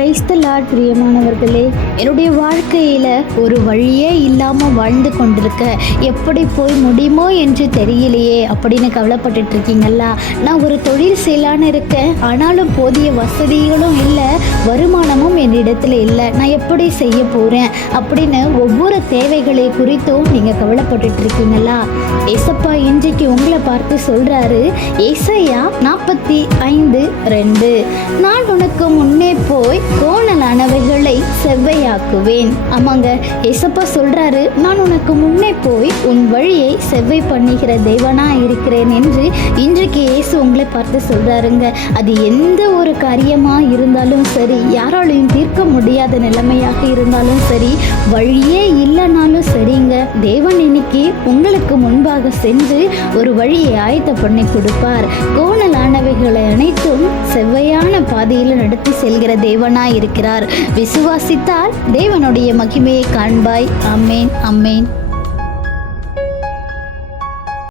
பிரைஸ்த Lord பிரியமானவர்களே என்னுடைய வாழ்க்கையில் ஒரு வழியே இல்லாமல் வாழ்ந்து கொண்டிருக்க எப்படி போய் முடியுமோ என்று தெரியலையே அப்படின்னு கவலைப்பட்டுட்டு இருக்கீங்களா? நான் ஒரு தொழில் செயலான இருக்கேன். ஆனாலும் போதிய வசதிகளும் இல்லை. என்னிடத்துல இல்லை. நான் எப்படி செய்ய போகிறேன் அப்படின்னு ஒவ்வொரு தேவைகளை குறித்தும் நீங்கள் கவலைப்பட்டுட்டு இருக்கீங்களா ஏசப்பா இன்றைக்கு உங்களை பார்த்து சொல்கிறாரு ஏசையா நாற்பத்தி ஐந்து ரெண்டு. நான் உனக்கு முன்னே போய் கோணலானவைகளை உண்டாக்குவேன் ஆமாங்க ஏசப்பா சொல்றாரு நான் உனக்கு முன்னே போய் உன் வழியை செவ்வை பண்ணுகிற தேவனா இருக்கிறேன் என்று இன்றைக்கு இயேசு உங்களை பார்த்து சொல்றாருங்க. அது எந்த ஒரு காரியமா இருந்தாலும் சரி யாராலையும் தீர்க்க முடியாத நிலைமையாக இருந்தாலும் சரி வழியே இல்லைனாலும் சரிங்க. தேவன் இன்னைக்கு உங்களுக்கு முன்பாக சென்று ஒரு வழியை ஆயத்த பண்ணி கொடுப்பார். கோணலானவைகளை அனைத்தும் செவ்வையான பாதையில் நடத்தி செல்கிற தேவனாய் இருக்கிறார். விசுவாசித்தால் தேவனுடைய மகிமையை காண்பாய். Amen amen